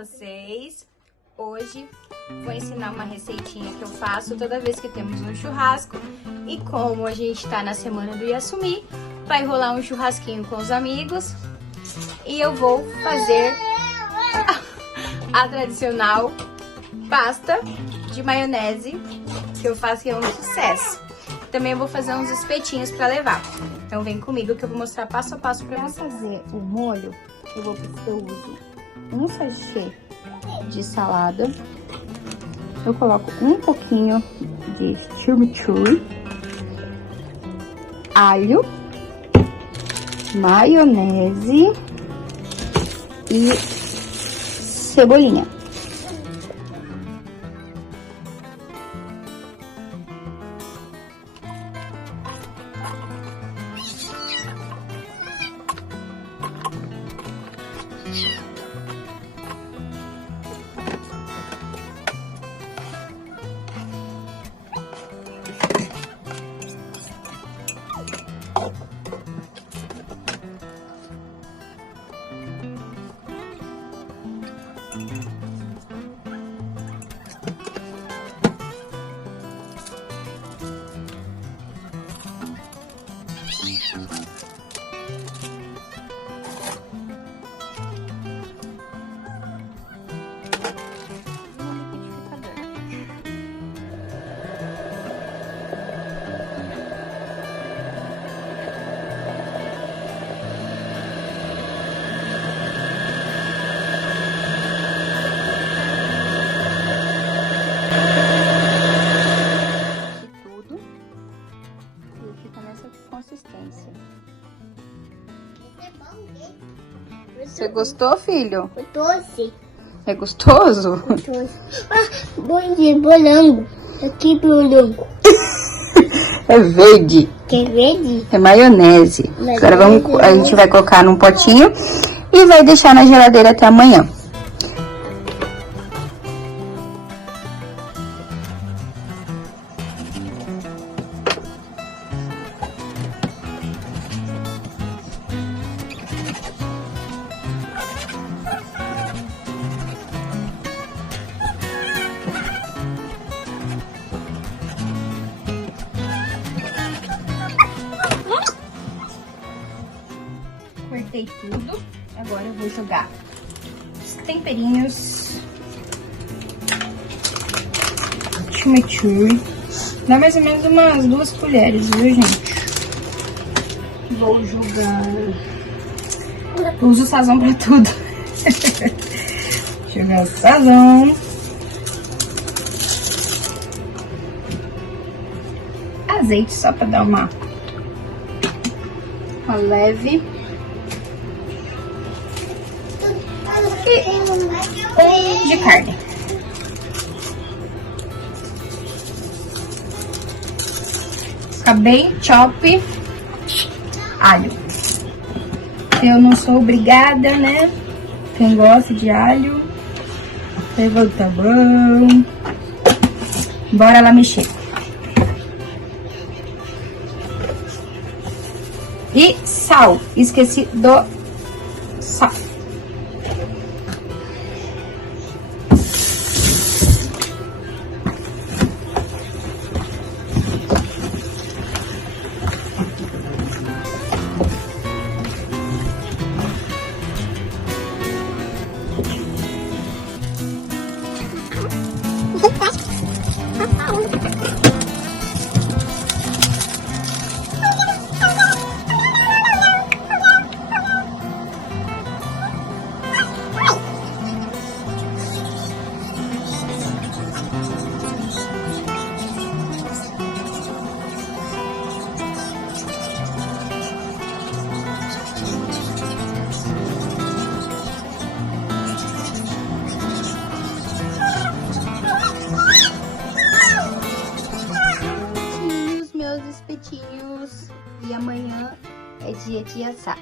vocês. Hoje vou ensinar uma receitinha que eu faço toda vez que temos um churrasco. E como a gente tá na semana do Yasumi, vai rolar um churrasquinho com os amigos. E eu vou fazer a tradicional pasta de maionese, que eu faço que é um sucesso. Também vou fazer uns espetinhos pra levar. Então vem comigo que eu vou mostrar passo a passo pra vocês. Pra fazer o molho, eu uso um sachê de salada. Eu coloco um pouquinho de chimichurri, alho, maionese e cebolinha. Consistência. Você gostou, filho? Doce. É gostoso? Doce. Bom dia, morango. Aqui morango. É verde. Que verde? É maionese. Agora a gente vai colocar num potinho e vai deixar na geladeira até amanhã. Cortei tudo, agora eu vou jogar os temperinhos, chimichurri, dá mais ou menos umas 2 colheres, viu, gente? Vou jogar, eu uso sazão pra tudo. Jogar o sazão, azeite só pra dar uma leve. E de carne. Acabei, chop, alho. Eu não sou obrigada, né? Quem gosta de alho, pega o tamanho. Bora lá mexer. E sal, esqueci do sal. E amanhã é dia de assar.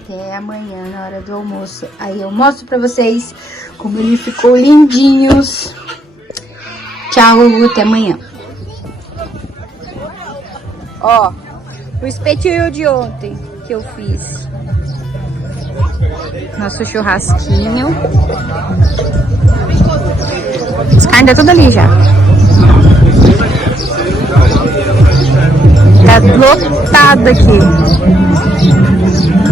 Até amanhã na hora do almoço. Aí eu mostro pra vocês como ele ficou lindinhos. Tchau, até amanhã. Ó, o espetinho de ontem que eu fiz. Nosso churrasquinho. As carnes tá tudo ali já. Tá lotado aqui.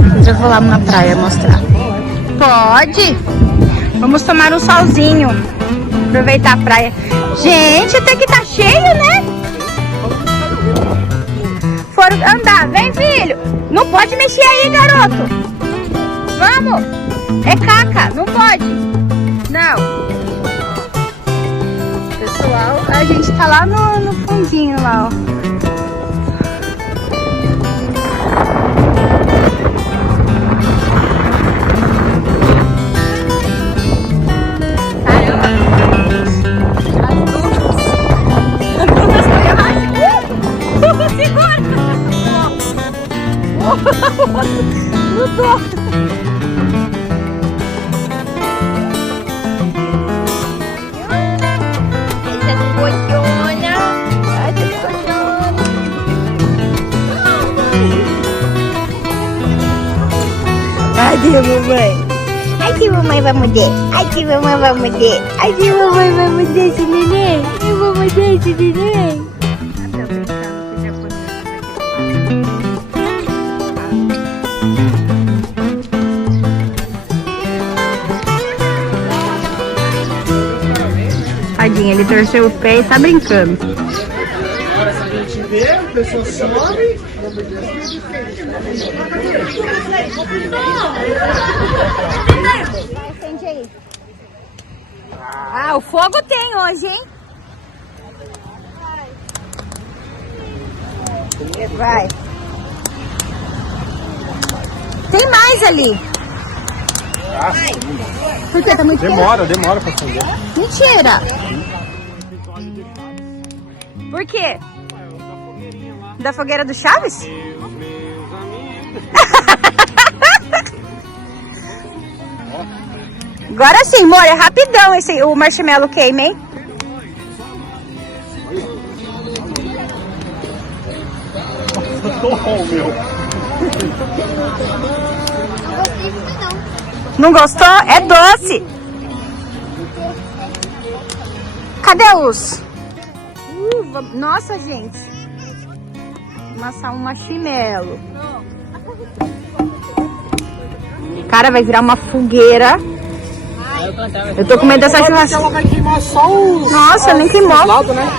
Depois eu vou lá na praia mostrar. Pode? Vamos tomar um solzinho. Aproveitar a praia. Gente, até que tá cheio, né? Foram andar. Vem, filho. Não pode mexer aí, garoto. Vamos. É caca. Não pode. Não. Pessoal, a gente tá lá no fundinho lá, ó. Mudou. Essa escochona. Essa escochona. Cadê a mamãe? Ai, que mamãe vai mudar. Ai, que mamãe vai mudar. Ai, que mamãe vai mudar esse neném. Eu vou mudar esse neném. Tadinho, ele torceu o pé e tá brincando. Agora se a gente vê, a pessoa sobe. Acende aí. Ah, o fogo tem hoje, hein? Vai. Tem mais ali. Porque tá muito Demora pra acender. Mentira! Por quê? Da fogueira do Chaves? Agora sim, amor, é rapidão o marshmallow queima, hein? Meu. Não gostou? É doce. Cadê os? Nossa, gente. Amassar um marshmallow. Cara, vai virar uma fogueira. Eu tô com medo dessa churrasqueira. Ela vai queimar só os... Nossa, nem queimou. Né?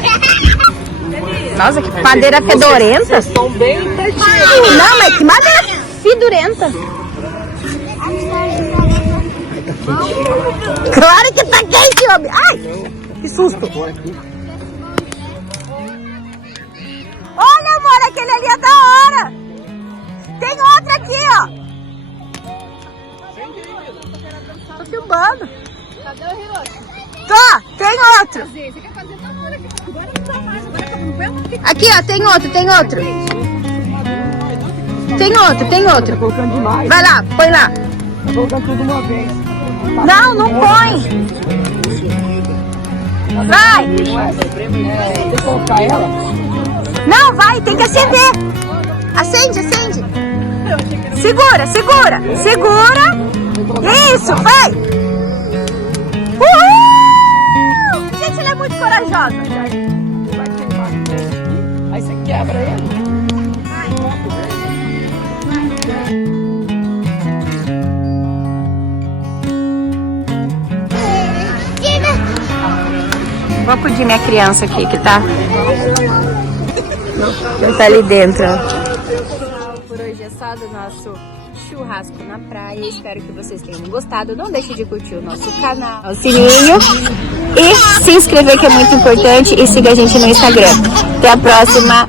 Nossa, que madeira fedorenta. Estão bem pertinho. Não, mas que madeira fedorenta. Claro que tá quente, homem. Ai, que susto. Olha, amor, aquele ali é da hora. Tem outro aqui, ó. Tô filmando. Cadê o Hiroshi? Tô, tem outro. Você quer fazer tanta coisa aqui? Agora não dá mais. Agora acabou. Não pega um Aqui, ó, tem outro, tem outro. Tem outro, tem outro. Colocando demais. Vai lá, põe lá. Colocando tudo uma vez. Não, não põe. Vai. Tem que colocar ela. Não, vai, tem que acender. Acende, acende. Segura, segura, segura. Isso, vai. Uhul! Gente, ela é muito corajosa. Aí você quebra ele. Vou acudir minha criança aqui, que tá ali dentro. Por hoje é só do nosso churrasco na praia. Espero que vocês tenham gostado. Não deixe de curtir o nosso canal, o sininho e se inscrever, que é muito importante, e siga a gente no Instagram. Até a próxima.